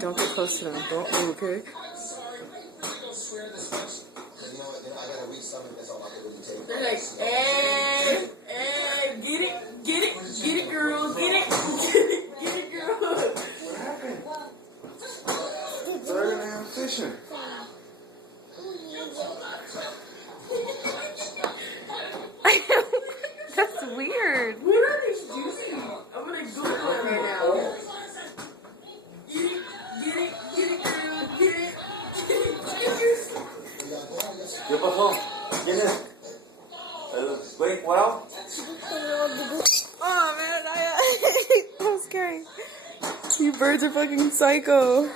Don't get close to them. Don't move, okay? They're like, hey, get it, girl, get it, girl. What happened? They're gonna have fishing. That's weird. What are these juicy? I'm gonna go right now. Get it, girl, get it. ¿Qué pasó? ¿Quién es? Wait, what else? Oh man, that was scary. You birds are fucking psycho.